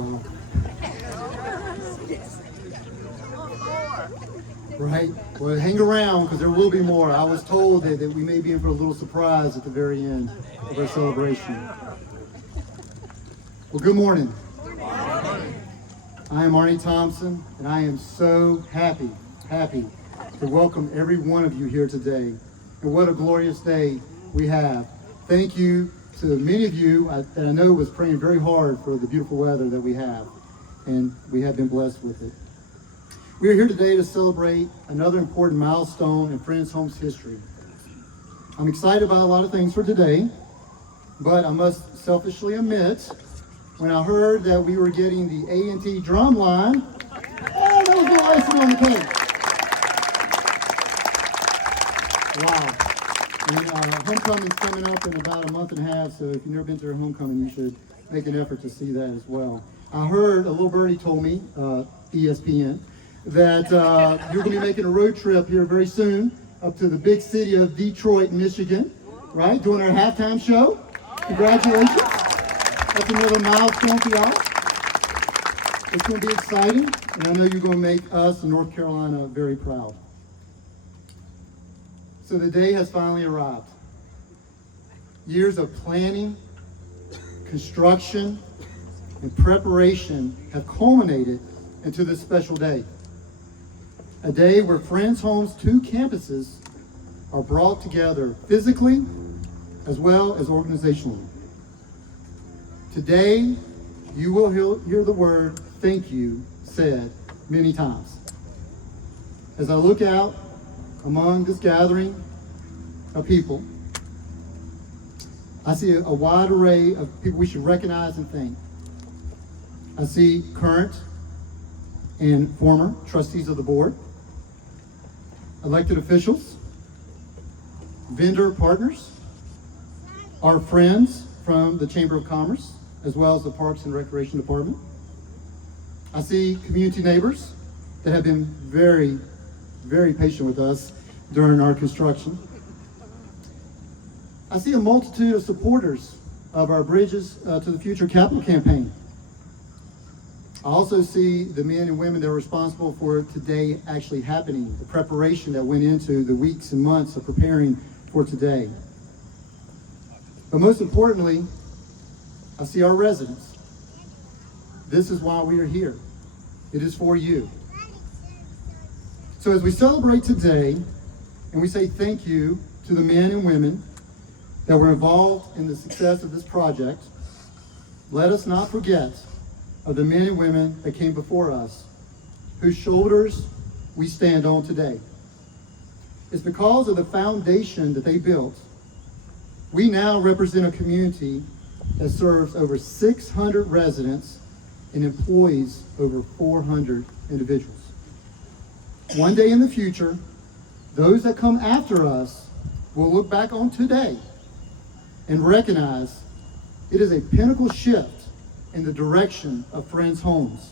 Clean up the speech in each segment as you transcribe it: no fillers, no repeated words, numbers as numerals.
Wow. Right? Well, hang around because there will be more. I was told that we may be in for a little surprise at the very end of our celebration. Well, good morning. I am Arnie Thompson, and I am so happy to welcome every one of you here today. And what a glorious day we have. Thank you to many of you that I know was praying very hard for the beautiful weather that we have, and we have been blessed with it. We are here today to celebrate another important milestone in Friends Home's history. I'm excited about a lot of things for today, but I must selfishly admit, when I heard that we were getting the A&T drum line, that was the icing on the cake. Wow. And homecoming's coming up in about a month and a half, so if you've never been to a homecoming, you should make an effort to see that as well. I heard, a little birdie told me, ESPN, that you're going to be making a road trip here very soon up to the big city of Detroit, Michigan, right? Doing our halftime show. Congratulations. That's another milestone for y'all. It's going to be exciting, and I know you're going to make us in North Carolina very proud. So the day has finally arrived. Years of planning, construction, and preparation have culminated into this special day. A day where Friends Home's two campuses are brought together physically as well as organizationally. Today, you will hear the word thank you said many times. As I look out among this gathering of people, I see a wide array of people we should recognize and thank. I see current and former trustees of the board, elected officials, vendor partners, our friends from the Chamber of Commerce, as well as the Parks and Recreation Department. I see community neighbors that have been very, very patient with us during our construction. I see a multitude of supporters of our Bridges to the Future capital campaign. I also see the men and women that are responsible for today actually happening, the preparation that went into the weeks and months of preparing for today. But most importantly, I see our residents. This is why we are here. It is for you. So as we celebrate today, and we say thank you to the men and women that were involved in the success of this project, let us not forget of the men and women that came before us, whose shoulders we stand on today. It's because of the foundation that they built, we now represent a community that serves over 600 residents and employs over 400 individuals. One day in the future, those that come after us will look back on today and recognize it is a pinnacle shift in the direction of Friends Homes,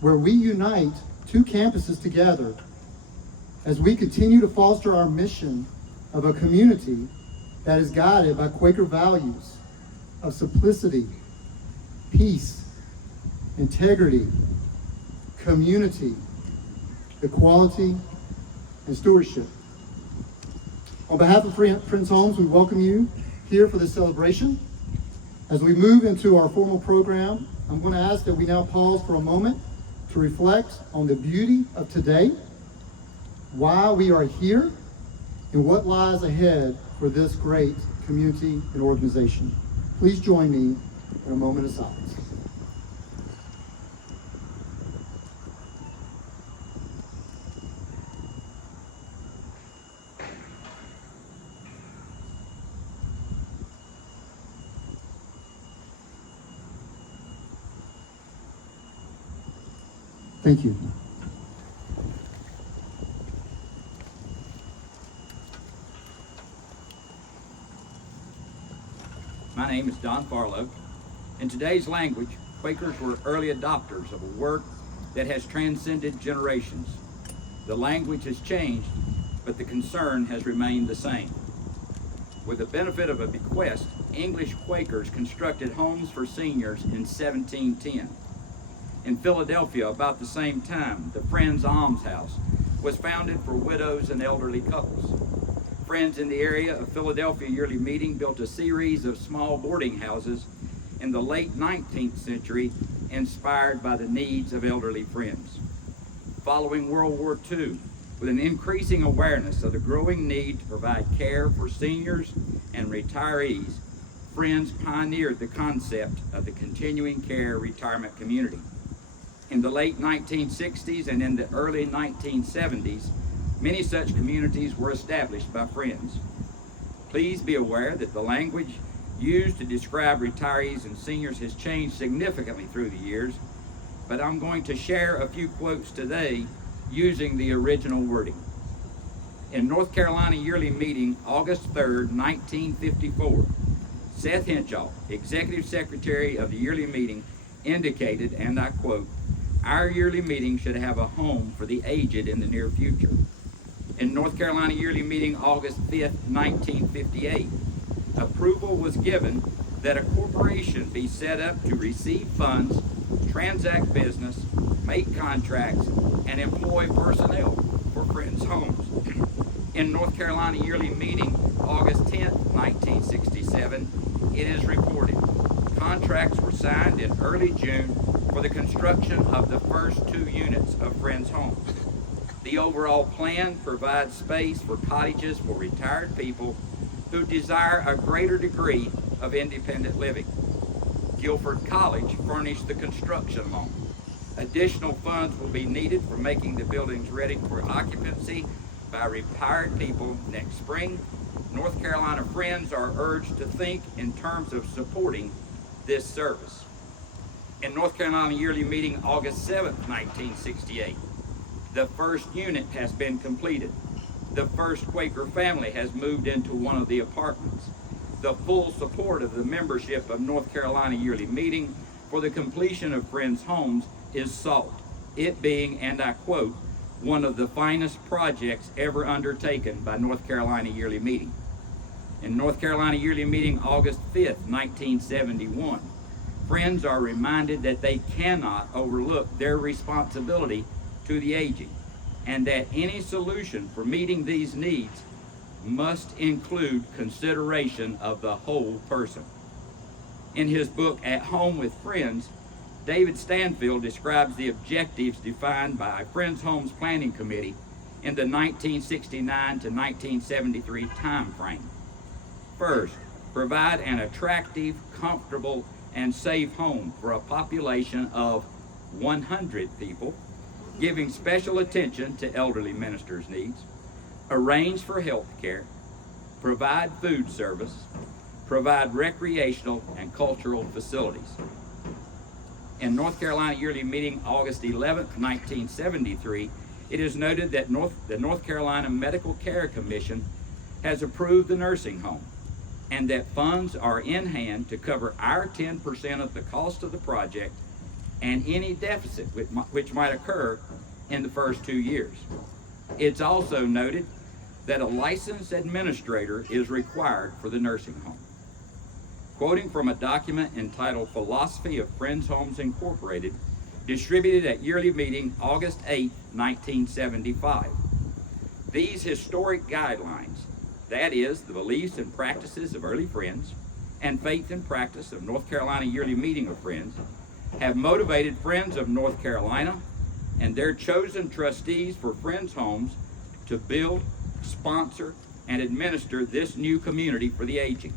where we unite two campuses together as we continue to foster our mission of a community that is guided by Quaker values of simplicity, peace, integrity, community, equality, and stewardship. On behalf of Friends Homes, we welcome you here for this celebration. As we move into our formal program, I'm going to ask that we now pause for a moment to reflect on the beauty of today, why we are here, and what lies ahead for this great community and organization. Please join me in a moment of silence. Thank you. My name is Don Farlow. In today's language, Quakers were early adopters of a work that has transcended generations. The language has changed, but the concern has remained the same. With the benefit of a bequest, English Quakers constructed homes for seniors in 1710. In Philadelphia, about the same time, the Friends Almshouse was founded for widows and elderly couples. Friends in the area of Philadelphia Yearly Meeting built a series of small boarding houses in the late 19th century, inspired by the needs of elderly friends. Following World War II, with an increasing awareness of the growing need to provide care for seniors and retirees, Friends pioneered the concept of the continuing care retirement community. In the late 1960s and in the early 1970s, many such communities were established by Friends. Please be aware that the language used to describe retirees and seniors has changed significantly through the years, but I'm going to share a few quotes today using the original wording. In North Carolina Yearly Meeting, August 3rd, 1954, Seth Henshaw, Executive Secretary of the Yearly Meeting, indicated, and I quote, "Our yearly meeting should have a home for the aged in the near future." In North Carolina Yearly Meeting, August 5th, 1958, approval was given that a corporation be set up to receive funds, transact business, make contracts, and employ personnel for Friends Homes. In North Carolina Yearly Meeting, August 10th, 1967, it is reported contracts were signed in early June for the construction of the first 2 units of Friends Homes. The overall plan provides space for cottages for retired people who desire a greater degree of independent living. Guilford College furnished the construction loan. Additional funds will be needed for making the buildings ready for occupancy by retired people next spring. North Carolina Friends are urged to think in terms of supporting this service. In North Carolina Yearly Meeting, August 7th, 1968, the first unit has been completed. The first Quaker family has moved into one of the apartments. The full support of the membership of North Carolina Yearly Meeting for the completion of Friends Homes is sought, it being, and I quote, "one of the finest projects ever undertaken by North Carolina Yearly Meeting." In North Carolina Yearly Meeting, August 5th, 1971, Friends are reminded that they cannot overlook their responsibility to the aging, and that any solution for meeting these needs must include consideration of the whole person. In his book, At Home with Friends, David Stanfield describes the objectives defined by Friends Homes Planning Committee in the 1969 to 1973 time frame. First, provide an attractive, comfortable, and safe home for a population of 100 people, giving special attention to elderly ministers' needs, arrange for health care, provide food service, provide recreational and cultural facilities. In North Carolina Yearly Meeting, August 11th, 1973, it is noted that the North Carolina Medical Care Commission has approved the nursing home, and that funds are in hand to cover our 10% of the cost of the project and any deficit which might occur in the first 2 years. It's also noted that a licensed administrator is required for the nursing home. Quoting from a document entitled Philosophy of Friends Homes Incorporated, distributed at Yearly Meeting, August 8, 1975. These historic guidelines, that is, the beliefs and practices of early Friends and faith and practice of North Carolina Yearly Meeting of Friends, have motivated Friends of North Carolina and their chosen trustees for Friends Homes to build, sponsor, and administer this new community for the aging,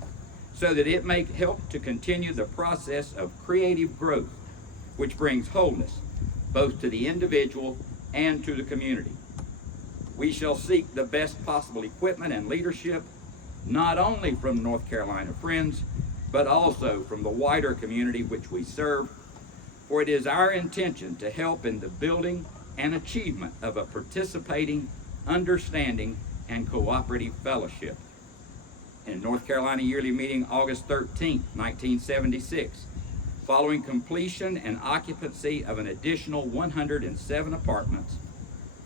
so that it may help to continue the process of creative growth, which brings wholeness both to the individual and to the community. We shall seek the best possible equipment and leadership, not only from North Carolina Friends, but also from the wider community which we serve, for it is our intention to help in the building and achievement of a participating, understanding, and cooperative fellowship. In North Carolina Yearly Meeting, August 13, 1976, following completion and occupancy of an additional 107 apartments,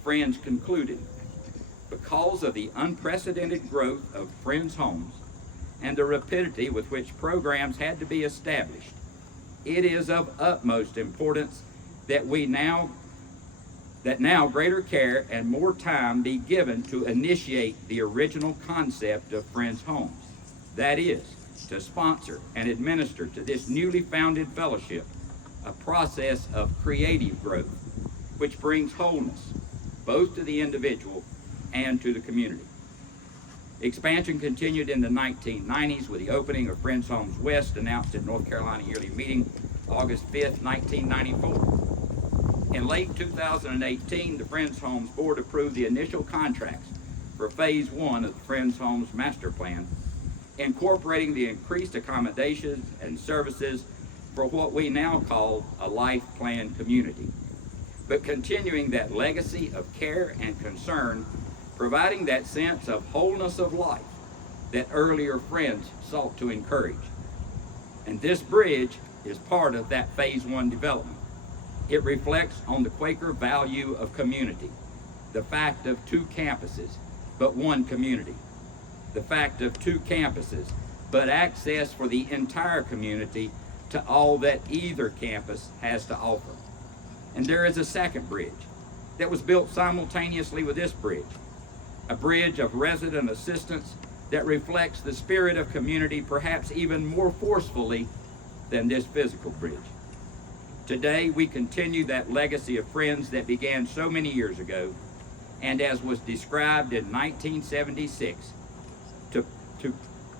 Friends concluded, because of the unprecedented growth of Friends Homes and the rapidity with which programs had to be established, it is of utmost importance that now greater care and more time be given to initiate the original concept of Friends Homes. That is, to sponsor and administer to this newly founded fellowship a process of creative growth, which brings wholeness both to the individual and to the community. Expansion continued in the 1990s with the opening of Friends Homes West, announced at North Carolina Yearly Meeting, August 5th, 1994. In late 2018, the Friends Homes Board approved the initial contracts for Phase 1 of the Friends Homes Master Plan, incorporating the increased accommodations and services for what we now call a life plan community, but continuing that legacy of care and concern, providing that sense of wholeness of life that earlier Friends sought to encourage. And this bridge is part of that Phase 1 development. It reflects on the Quaker value of community, the fact of two campuses, but one community, the fact of two campuses, but access for the entire community to all that either campus has to offer. And there is a second bridge that was built simultaneously with this bridge, a bridge of resident assistance that reflects the spirit of community perhaps even more forcefully than this physical bridge. Today, we continue that legacy of Friends that began so many years ago, and as was described in 1976, to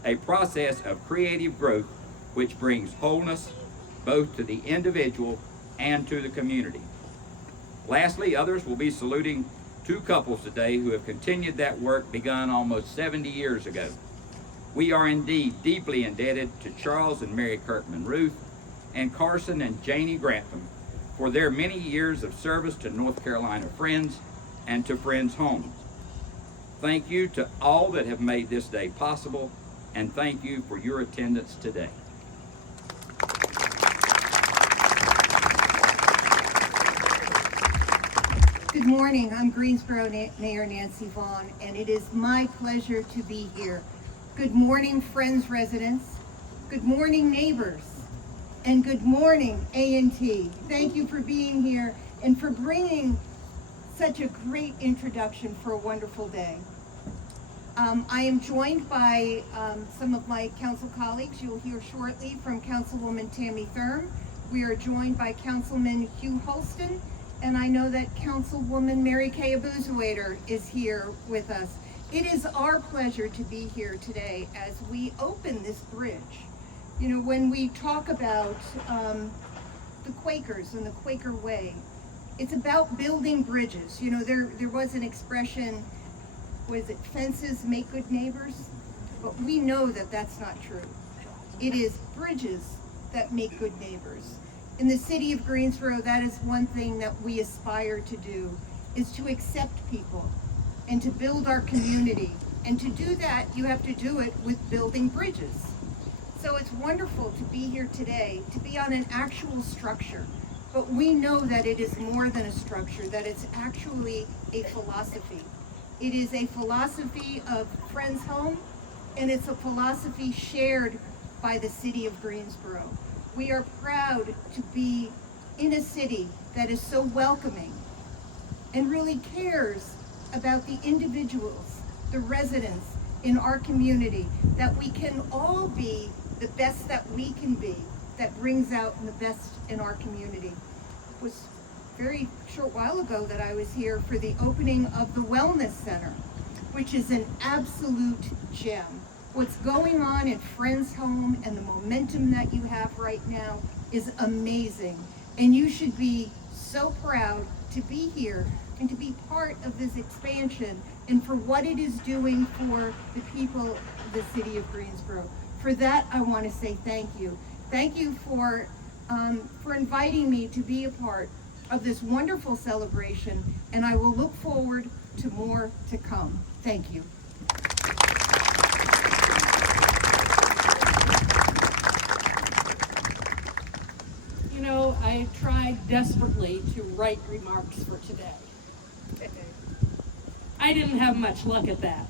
a process of creative growth which brings wholeness both to the individual and to the community. Lastly, others will be saluting two couples today who have continued that work begun almost 70 years ago. We are indeed deeply indebted to Charles and Mary Kirkman Ruth and Carson and Janie Grantham for their many years of service to North Carolina Friends and to Friends Homes. Thank you to all that have made this day possible, and thank you for your attendance today. Good morning. I'm Greensboro Mayor Nancy Vaughn, and it is my pleasure to be here. Good morning, Friends residents. Good morning, neighbors. And good morning, A&T. Thank you for being here and for bringing such a great introduction for a wonderful day. I am joined by some of my council colleagues. You'll hear shortly from Councilwoman Tammy Thurm. We are joined by Councilman Hugh Holston, and I know that Councilwoman Mary Kay Abuzuader is here with us. It is our pleasure to be here today as we open this bridge. You know, when we talk about the Quakers and the Quaker way, it's about building bridges. You know, there was an expression, was it fences make good neighbors? But we know that that's not true. It is bridges that make good neighbors. In the city of Greensboro, that is one thing that we aspire to do, is to accept people and to build our community. And to do that, you have to do it with building bridges. So it's wonderful to be here today, to be on an actual structure. But we know that it is more than a structure, that it's actually a philosophy. It is a philosophy of Friends Home, and it's a philosophy shared by the city of Greensboro. We are proud to be in a city that is so welcoming and really cares about the individuals, the residents in our community, that we can all be the best that we can be, that brings out the best in our community. It was a very short while ago that I was here for the opening of the Wellness Center, which is an absolute gem. What's going on in Friends Home and the momentum that you have right now is amazing. And you should be so proud to be here and to be part of this expansion and for what it is doing for the people of the city of Greensboro. For that, I want to say thank you. Thank you for inviting me to be a part of this wonderful celebration, and I will look forward to more to come. Thank you. You know, I tried desperately to write remarks for today. I didn't have much luck at that.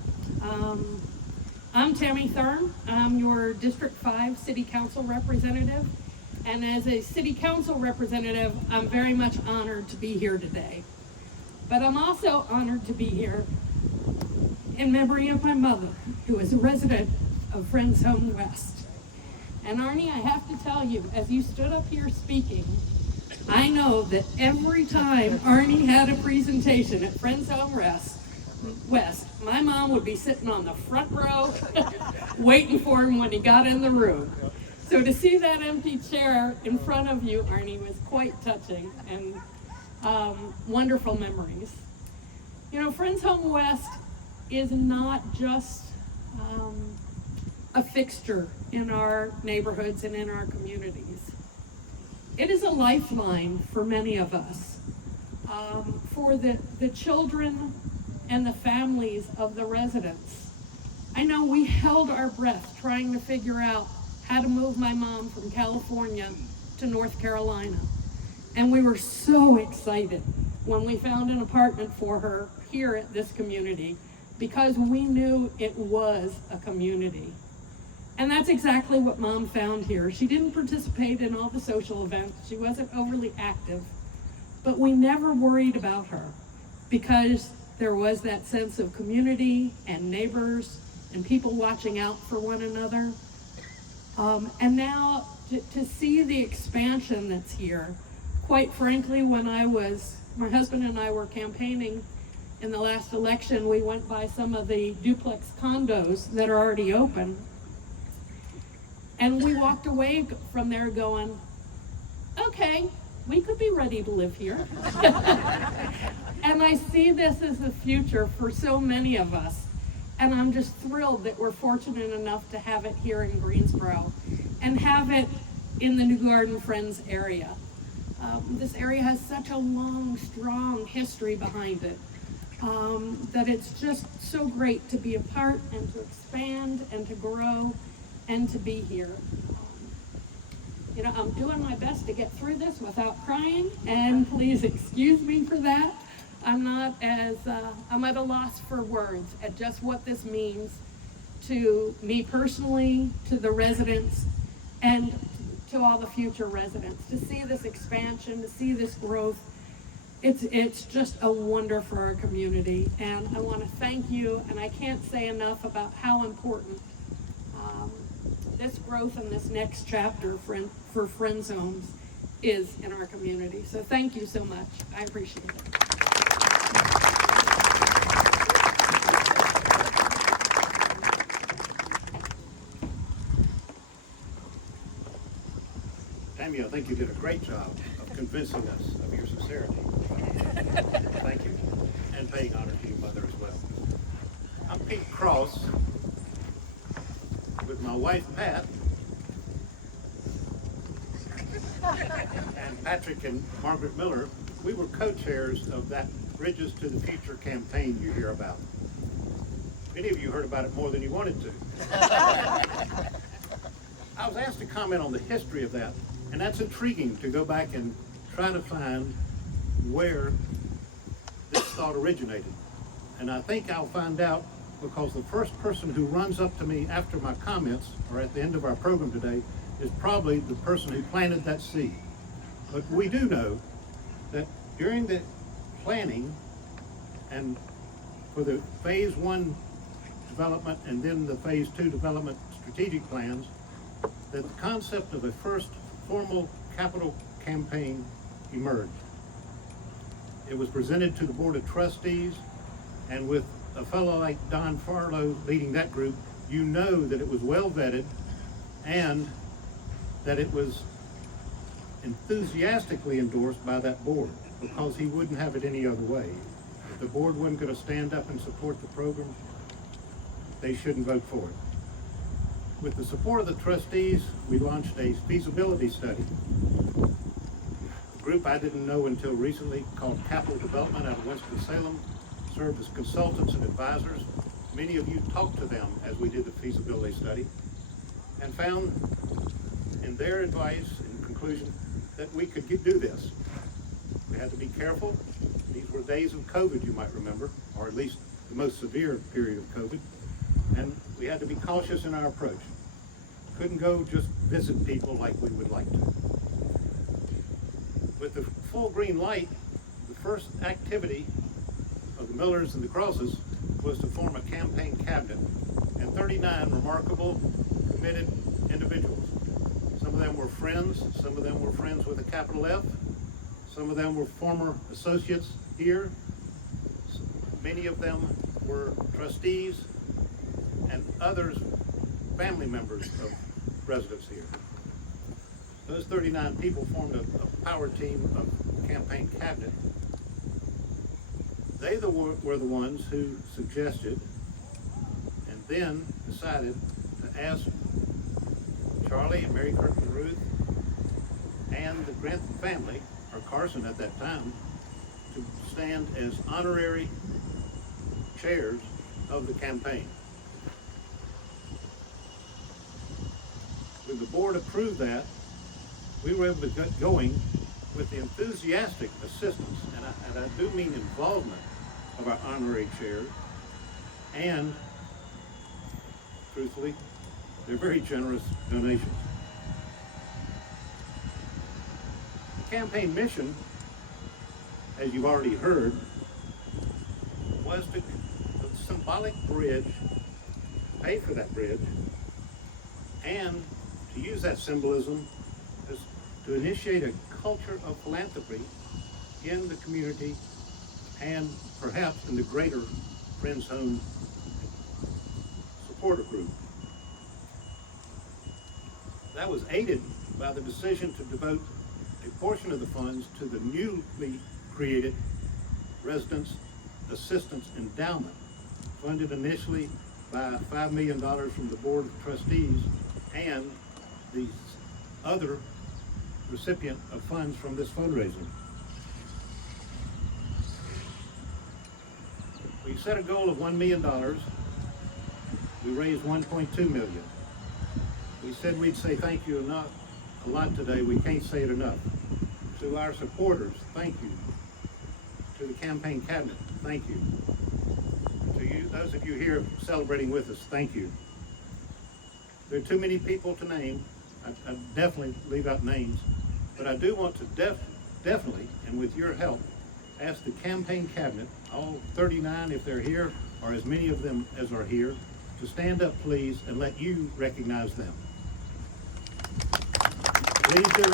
I'm Tammy Thurm. I'm your District 5 City Council representative. And as a city council representative, I'm very much honored to be here today. But I'm also honored to be here in memory of my mother, who is a resident of Friends Home West. And Arnie, I have to tell you, as you stood up here speaking, I know that every time Arnie had a presentation at Friends Home West, my mom would be sitting on the front row waiting for him when he got in the room. So to see that empty chair in front of you, Arnie, was quite touching and wonderful memories. You know, Friends Home West is not just a fixture in our neighborhoods and in our communities. It is a lifeline for many of us, for the children and the families of the residents. I know we held our breath trying to figure out how to move my mom from California to North Carolina. And we were so excited when we found an apartment for her here at this community, because we knew it was a community. And that's exactly what Mom found here. She didn't participate in all the social events. She wasn't overly active, but we never worried about her because there was that sense of community and neighbors and people watching out for one another. And now to see the expansion that's here, quite frankly, when my husband and I were campaigning in the last election, we went by some of the duplex condos that are already open. And we walked away from there going, okay, we could be ready to live here. And I see this as the future for so many of us. And I'm just thrilled that we're fortunate enough to have it here in Greensboro and have it in the New Garden Friends area. This area has such a long, strong history behind it that it's just so great to be a part and to expand and to grow and to be here. You know, I'm doing my best to get through this without crying, and please excuse me for that. I'm at a loss for words at just what this means to me personally, to the residents, and to all the future residents. To see this expansion, to see this growth, it's just a wonder for our community. And I want to thank you, and I can't say enough about how important this growth and this next chapter for Friends Homes is in our community. So thank you so much. I appreciate it. Tammy, I think you did a great job of convincing us of your sincerity. Thank you. And paying honor to your mother as well. I'm Pete Cross with my wife Pat and Patrick and Margaret Miller. We were co-chairs of that Bridges to the Future campaign you hear about. Many of you heard about it more than you wanted to. I was asked to comment on the history of that, and that's intriguing to go back and try to find where this thought originated. And I think I'll find out because the first person who runs up to me after my comments or at the end of our program today is probably the person who planted that seed. But we do know that during the planning and for the phase 1 development and then the phase 2 development strategic plans, that the concept of a first formal capital campaign emerged. It was presented to the Board of Trustees, and with a fellow like Don Farlow leading that group, you know that it was well vetted and that it was enthusiastically endorsed by that board because he wouldn't have it any other way. If the board wasn't going to stand up and support the program, they shouldn't vote for it. With the support of the trustees, we launched a feasibility study. A group I didn't know until recently called Capital Development out of Winston-Salem served as consultants and advisors. Many of you talked to them as we did the feasibility study and found in their advice and conclusion that we could do this. We had to be careful. These were days of COVID, you might remember, or at least the most severe period of COVID. And we had to be cautious in our approach. Couldn't go just visit people like we would like to. With the full green light, the first activity of the Millers and the Crosses was to form a campaign cabinet, and 39 remarkable, committed individuals. Some of them were friends, some of them were friends with a capital F, some of them were former associates here, many of them were trustees, and others family members of residents here. Those 39 people formed a power team of campaign cabinet. They were the ones who suggested and then decided to ask Charlie and Mary Kirk and Ruth and the Grantham family, or Carson at that time, to stand as honorary chairs of the campaign. When the board approved that, we were able to get going with the enthusiastic assistance, and I do mean involvement, of our honorary chairs, and truthfully, they're very generous donations. The campaign mission, as you've already heard, was to a symbolic bridge, pay for that bridge, and to use that symbolism as to initiate a culture of philanthropy in the community and perhaps in the greater Friends Home supporter group. That was aided by the decision to devote a portion of the funds to the newly created Residents Assistance Endowment, funded initially by $5 million from the Board of Trustees and the other recipient of funds from this fundraising. We set a goal of $1 million. We raised $1.2 million. We said we'd say thank you a lot today. We can't say it enough. To our supporters, thank you. To the campaign cabinet, thank you. To you, those of you here celebrating with us, thank you. There are too many people to name. I definitely leave out names, but I do want to definitely, and with your help, ask the campaign cabinet, all 39 if they're here, or as many of them as are here, to stand up please and let you recognize them. Please do.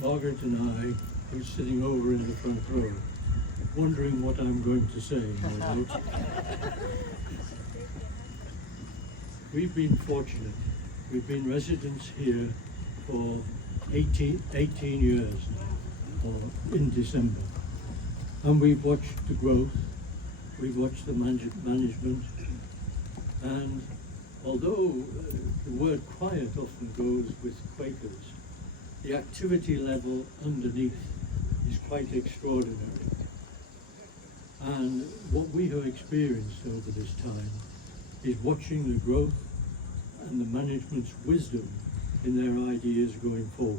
Margaret and I were sitting over in the front row, wondering what I'm going to say, no doubt. We've been fortunate. We've been residents here for 18 years now, or in December. And we've watched the growth, we've watched the management, and although the word quiet often goes with Quakers, the activity level underneath is quite extraordinary. And what we have experienced over this time is watching the growth and the management's wisdom in their ideas going forward.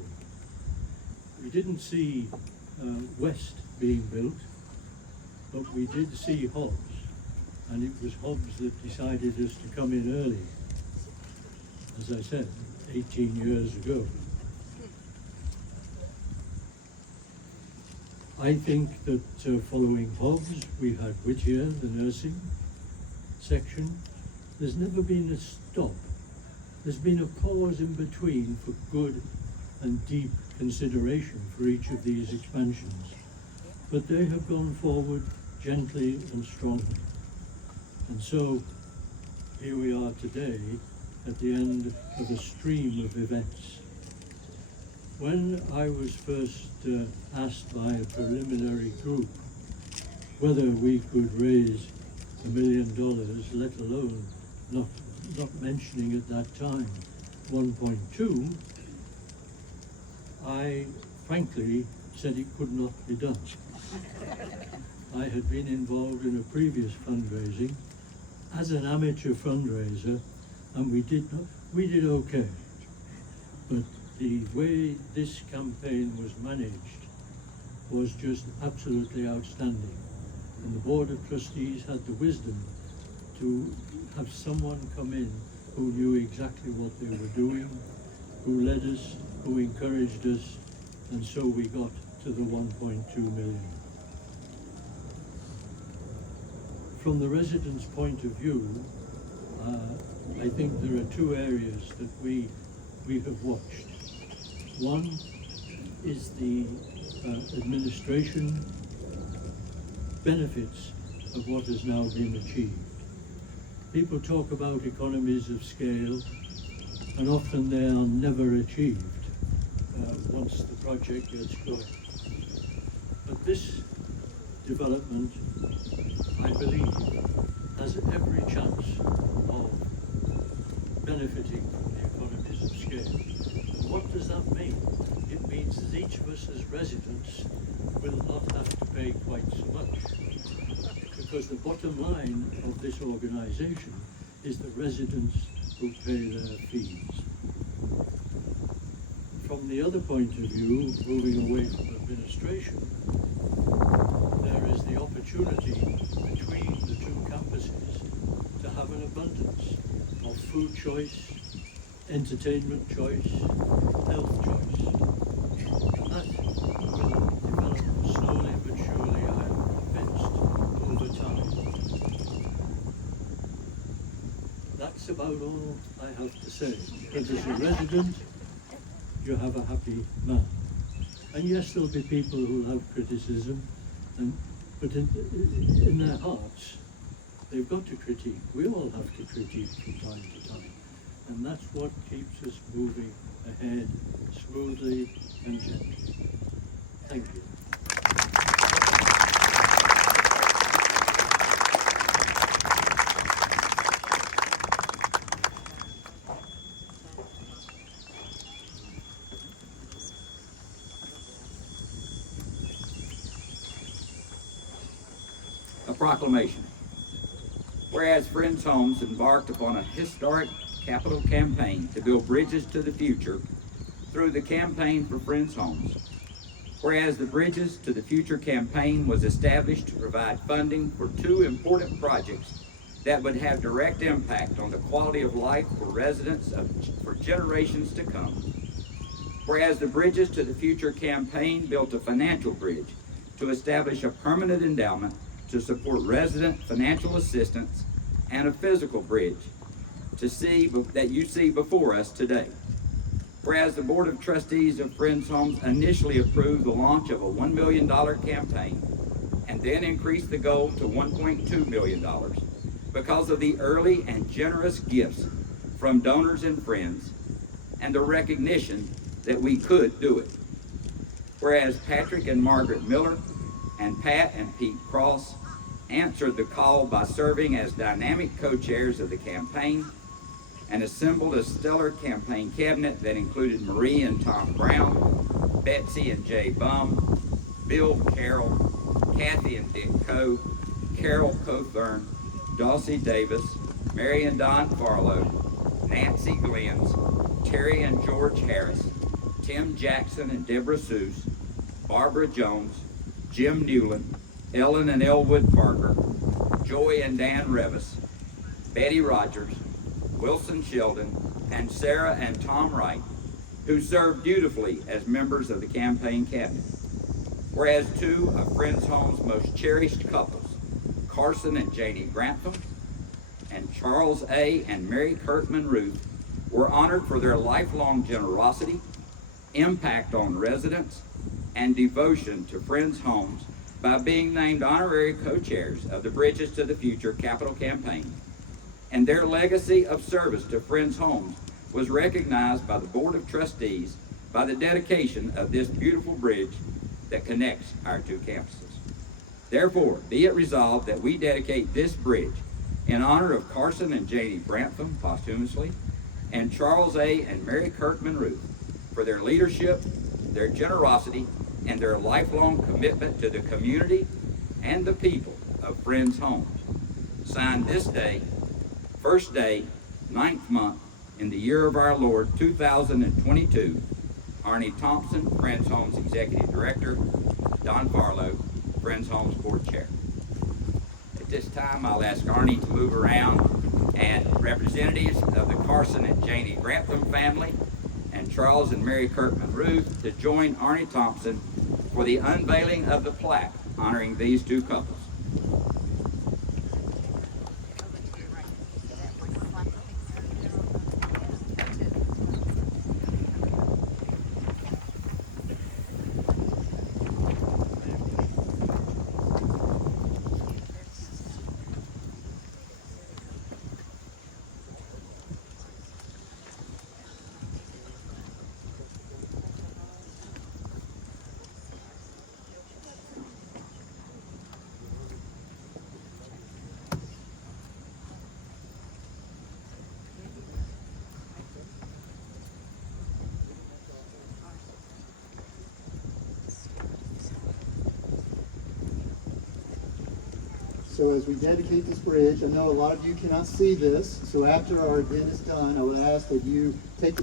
We didn't see West being built, but we did see Hobbs, and it was Hobbs that decided us to come in early, as I said, 18 years ago. I think that following Hobbs, we had Whittier, the nursing section. There's never been a stop. There's been a pause in between for good and deep consideration for each of these expansions. But they have gone forward gently and strongly. And so here we are today at the end of a stream of events. When I was first asked by a preliminary group whether we could raise $1 million, let alone not mentioning at that time 1.2, I frankly said it could not be done. I had been involved in a previous fundraising as an amateur fundraiser, and we did okay. But the way this campaign was managed was just absolutely outstanding. And the Board of Trustees had the wisdom to have someone come in who knew exactly what they were doing, who led us, who encouraged us, and so we got to the 1.2 million. From the residents' point of view, I think there are two areas that we have watched. One is the administration benefits of what has now been achieved. People talk about economies of scale, and often they are never achieved once the project gets going. But this development, I believe, has every chance of benefiting from the economies of scale. And what does that mean? It means that each of us as residents will not have to pay quite so much. Because the bottom line of this organisation is the residents who pay their fees. From the other point of view, moving away from administration, there is the opportunity between the two campuses to have an abundance of food choice, entertainment choice, health choice. And that will develop slowly but surely, I am convinced, over time. That's about all I have to say. But as a resident, you have a happy man. And yes, there'll be people who have criticism, but in their hearts, they've got to critique. We all have to critique from time to time. And that's what keeps us moving ahead smoothly and gently. Thank you. A proclamation. Whereas Friends Homes embarked upon a historic capital campaign to build bridges to the future through the Campaign for Friends Homes. Whereas the Bridges to the Future campaign was established to provide funding for two important projects that would have direct impact on the quality of life for residents for generations to come. Whereas the Bridges to the Future campaign built a financial bridge to establish a permanent endowment to support resident financial assistance and a physical bridge that you see before us today. Whereas the Board of Trustees of Friends Homes initially approved the launch of a $1 million campaign and then increased the goal to $1.2 million because of the early and generous gifts from donors and friends and the recognition that we could do it. Whereas Patrick and Margaret Miller and Pat and Pete Cross answered the call by serving as dynamic co-chairs of the campaign and assembled a stellar campaign cabinet that included Marie and Tom Brown, Betsy and Jay Bum, Bill Carroll, Kathy and Dick Coe, Carol Cothern, Dulcie Davis, Mary and Don Farlow, Nancy Glens, Terry and George Harris, Tim Jackson and Deborah Seuss, Barbara Jones, Jim Newland, Ellen and Elwood Parker, Joy and Dan Revis, Betty Rogers, Wilson Sheldon, and Sarah and Tom Wright, who served dutifully as members of the campaign cabinet. Whereas two of Friends Homes' most cherished couples, Carson and Janie Grantham, and Charles A. and Mary Kirkman Ruth, were honored for their lifelong generosity, impact on residents, and devotion to Friends Homes by being named honorary co-chairs of the Bridges to the Future capital campaign. And their legacy of service to Friends Homes was recognized by the Board of Trustees by the dedication of this beautiful bridge that connects our two campuses. Therefore, be it resolved that we dedicate this bridge in honor of Carson and Janie Grantham posthumously, and Charles A. and Mary Kirkman Ruth for their leadership, their generosity, and their lifelong commitment to the community and the people of Friends Homes. Signed this day, first day, 9th month, in the year of our Lord 2022, Arnie Thompson, Friends Homes Executive Director, Don Farlow, Friends Homes Board Chair. At this time, I'll ask Arnie to move around, and representatives of the Carson and Janie Grantham family and Charles and Mary Kirkman Ruth to join Arnie Thompson for the unveiling of the plaque honoring these two couples. So as we dedicate this bridge, I know a lot of you cannot see this, so after our event is done, I would ask that you take the